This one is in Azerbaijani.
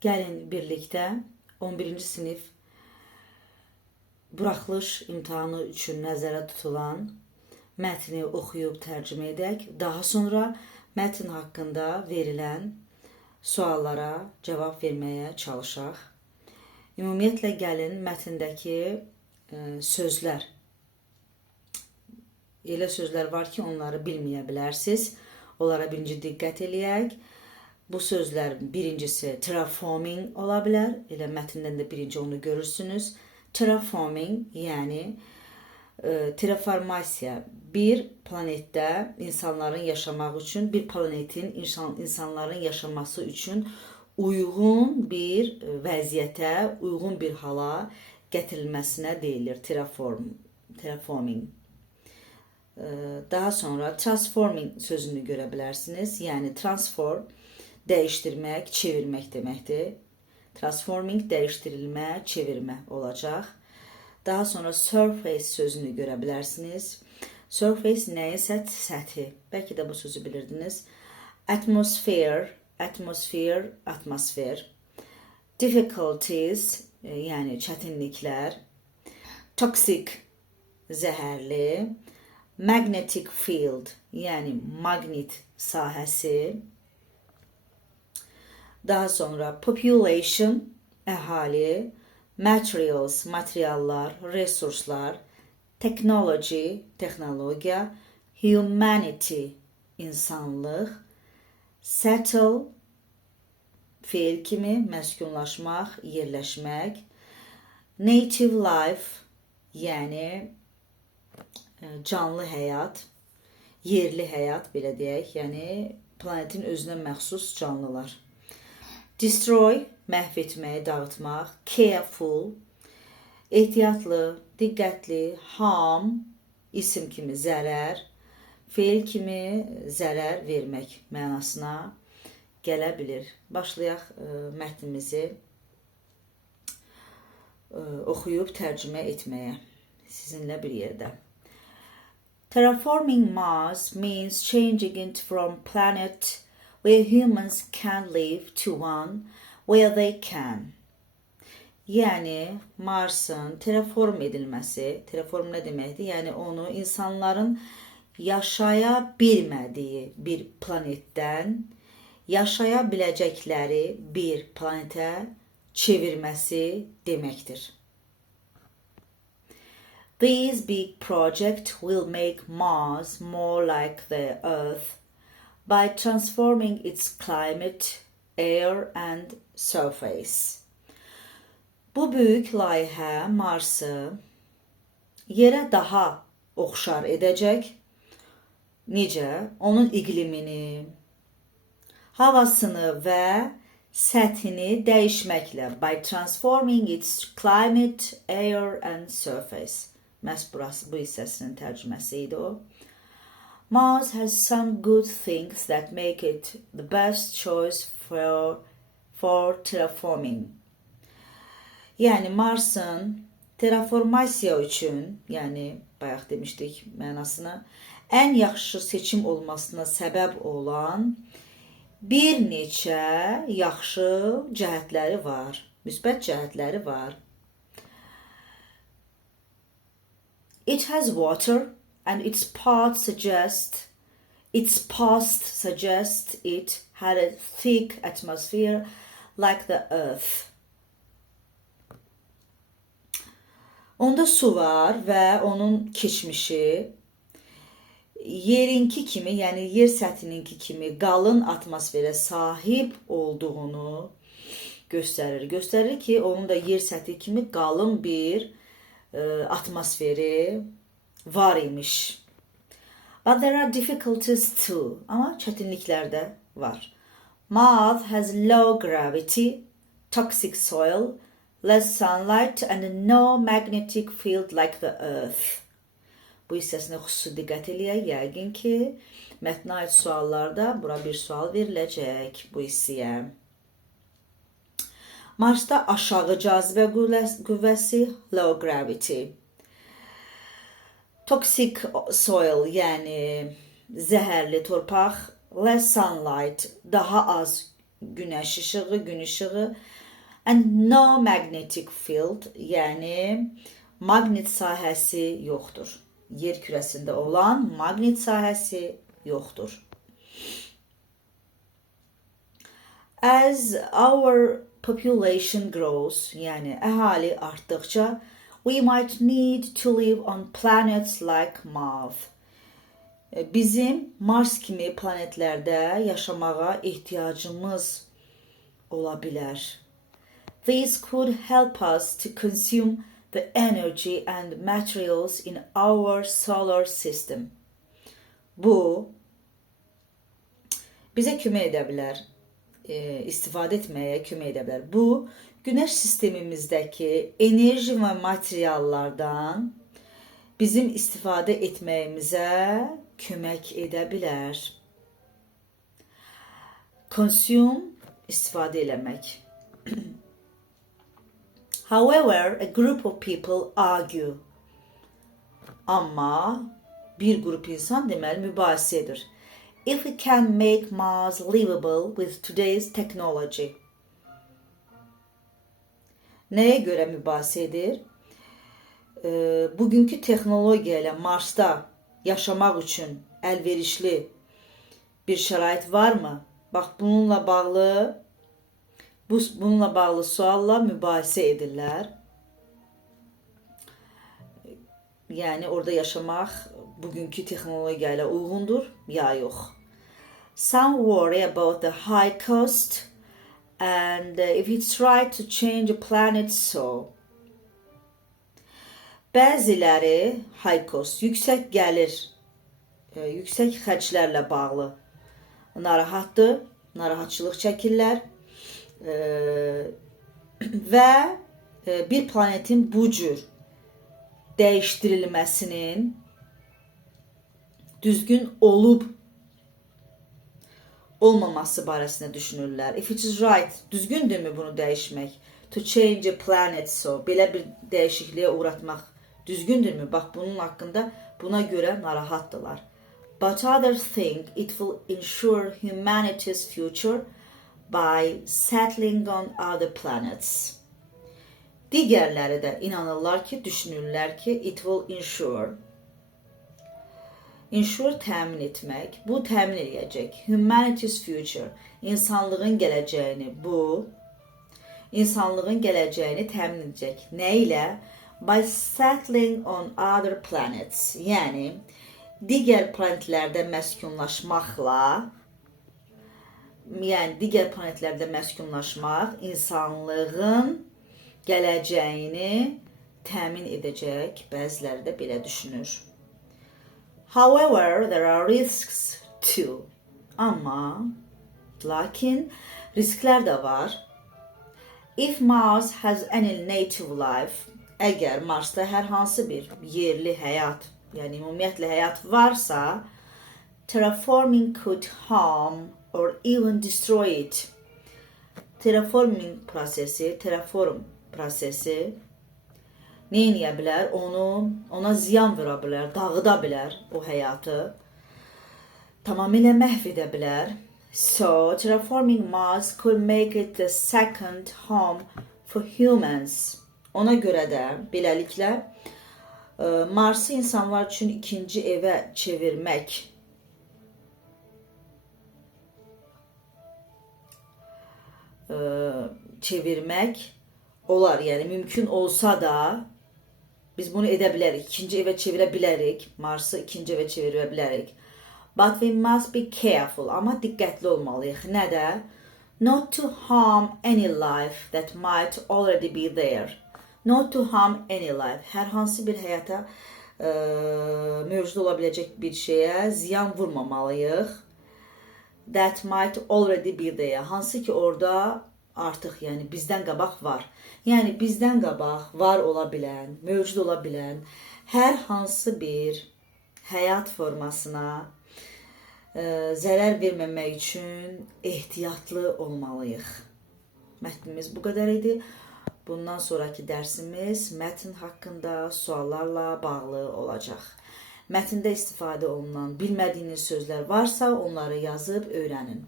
Gəlin birlikdə 11-ci sinif buraxılış imtahanı üçün nəzərdə tutulan mətni oxuyub tərcümə edək. Daha sonra mətn haqqında verilən suallara cavab verməyə çalışaq. Ümumiyyətlə gəlin mətndəki sözlər, elə sözlər var ki, onları bilməyə bilərsiniz. Onlara birinci diqqət eləyək. Bu sözlərin birincisi terraforming ola bilər. Elə mətndən də birinci onu görürsünüz. Terraforming, yəni terraformasiya, bir planetdə insanların yaşamaq üçün, bir planetin insanların yaşaması üçün uyğun bir vəziyyətə, uyğun bir hala gətirilməsinə deyilir terraforming. Daha sonra transforming sözünü görə bilərsiniz. Yəni transform, dəyişdirmək, çevirmək deməkdir. Transforming, dəyişdirilmə, çevirmə olacaq. Daha sonra surface sözünü görə bilərsiniz. Surface nəyinsə səthi. Bəlkə də bu sözü bilirdiniz. Atmosphere, atmosfer. Difficulties, yəni çətinliklər. Toxic, zəhərli. Magnetic field, yəni maqnit sahəsi. Daha sonra population, əhali. Materials, materiallar, resurslar. Technology, texnologiya. Humanity, insanlıq. Settle, feil kimi, məskunlaşmaq, yerləşmək. Native life, yəni canlı həyat, yerli həyat, belə deyək, yəni planetin özünə məxsus canlılar. Destroy, məhv etmək, dağıtmaq. Careful, ehtiyatlı, diqqətli. Harm, isim kimi zərər, feil kimi zərər vermək mənasına gələ bilir. Başlayaq mətnimizi oxuyub tərcümə etməyə sizinlə bir yerdə. Terraforming Mars means changing it from planet where humans can live to one where they can. Yəni Marsın terraform edilməsi, terraform nə deməkdir? Yəni onu insanların yaşaya bilmədiyi bir planetdən yaşaya biləcəkləri bir planetə çevirməsi deməkdir. This big project will make Mars more like the Earth by transforming its climate, air and surface. Bu böyük layihə Marsı yerə daha oxşar edəcək. Necə? Onun iqlimini, havasını və səthini dəyişməklə. By transforming its climate, air and surface. Məhz burası bu hissəsinin tərcüməsi idi o. Mars has some good things that make it the best choice for terraforming. Yəni Marsın terraformasiya üçün, yəni bayaq demişdik mənasını, ən yaxşı seçim olmasına səbəb olan bir neçə yaxşı cəhətləri var, müsbət cəhətləri var. It has water and its past suggests it had a thick atmosphere like the Earth. Onda su var və onun keçmişi yerinki kimi, yəni yer səthininki kimi qalın atmosferə sahib olduğunu göstərir. Göstərir ki, onun da yer səthi kimi qalın bir atmosferi var imiş. But there are difficulties too. Ama çətinliklər də var. Mars has low gravity, toxic soil, less sunlight and no magnetic field like the Earth. Bu hissəsinə xüsusi diqqət eləyək. Yəqin ki, mətnə aid suallarda bura bir sual veriləcək bu hissəyə. Marsda aşağı cazibə qüvvəsi, low gravity. Toxic soil, yəni zəhərli torpaq, less sunlight, daha az Güneş ışığı, gün ışığı. And no magnetic field, yəni maqnit sahəsi yoxdur. Yer kürəsində olan maqnit sahəsi yoxdur. As our population grows, yəni əhali artdıqca, we might need to live on planets like Mars. Bizim Mars kimi planetlərdə yaşamağa ehtiyacımız ola bilər. These could help us to consume the energy and materials in our solar system. Bu bizə kömək edə bilər, istifadə etməyə kömək edə bilər. Bu, Güneş sistemimizdəki enerji və materiallardan bizim istifadə etməyimizə kömək edə bilər. Consume, istifadə eləmək. However, a group of people argue. Amma bir grup insan deməli mübahisə edir. If we can make Mars livable with today's technology. Nəyə görə mübahisə edir? Bugünkü texnologiya ilə Marsda yaşamaq üçün əlverişli bir şərait varmı? Bax, bununla bağlı sualla mübahisə edirlər. Yəni orada yaşamaq bugünkü texnologiya ilə uyğundur ya yox. Some worry about the high cost and if it's right to change a planet so. Bəziləri high cost, yüksək gəlir, yüksək xərclərlə bağlı narahatçılıq çəkirlər və bir planetin bu cür dəyişdirilməsinin düzgün olmaması barəsində düşünürlər. If it is right, düzgündürmü bunu dəyişmək? To change a planet so, belə bir dəyişikliyə uğratmaq düzgündürmü? Bax, bunun haqqında buna görə narahatdılar. But others think it will ensure humanity's future by settling on other planets. Digərləri də inanırlar ki, düşünürlər ki, it will ensure təmin etmək, bu təmin edəcək. Humanity's future, insanlığın gələcəyini təmin edəcək. Nə ilə? By settling on other planets, yəni digər planetlərdə məskunlaşmaq, insanlığın gələcəyini təmin edəcək. Bəziləri də belə düşünür. However, there are risks too. Lakin risklər də var. If Mars has any native life, əgər Marsda hər hansı bir yerli həyat, yəni ümumiyyətlə həyat varsa, terraforming could harm or even destroy it. Terraform prosesi nə edə bilər? Ona ziyan verə bilər, dağıda bilər o həyatı, tamamilə məhv edə bilər. So, terraforming Mars could make it the second home for humans. Ona görə də beləliklə Mars'ı insanlar üçün ikinci evə çevirmək olar. Yəni mümkün olsa da biz bunu edə bilərik. İkinci evə çevirə bilərik. Mars'ı ikinci evə çevirə bilərik. But we must be careful. Amma diqqətli olmalıyıq. Nədə? Not to harm any life that might already be there. Not to harm any life. Hər hansı bir həyata mövcud ola biləcək bir şeyə ziyan vurmamalıyıq. That might already be there. Hansı ki orada artıq, yəni bizdən qabaq var. Yəni bizdən qabaq var ola bilən, mövcud ola bilən hər hansı bir həyat formasına zərər verməmək üçün ehtiyatlı olmalıyıq. Mətnimiz bu qədər idi. Bundan sonraki dərsimiz mətn haqqında suallarla bağlı olacaq. Mətndə istifadə olunan bilmədiyiniz sözlər varsa onları yazıb öyrənin.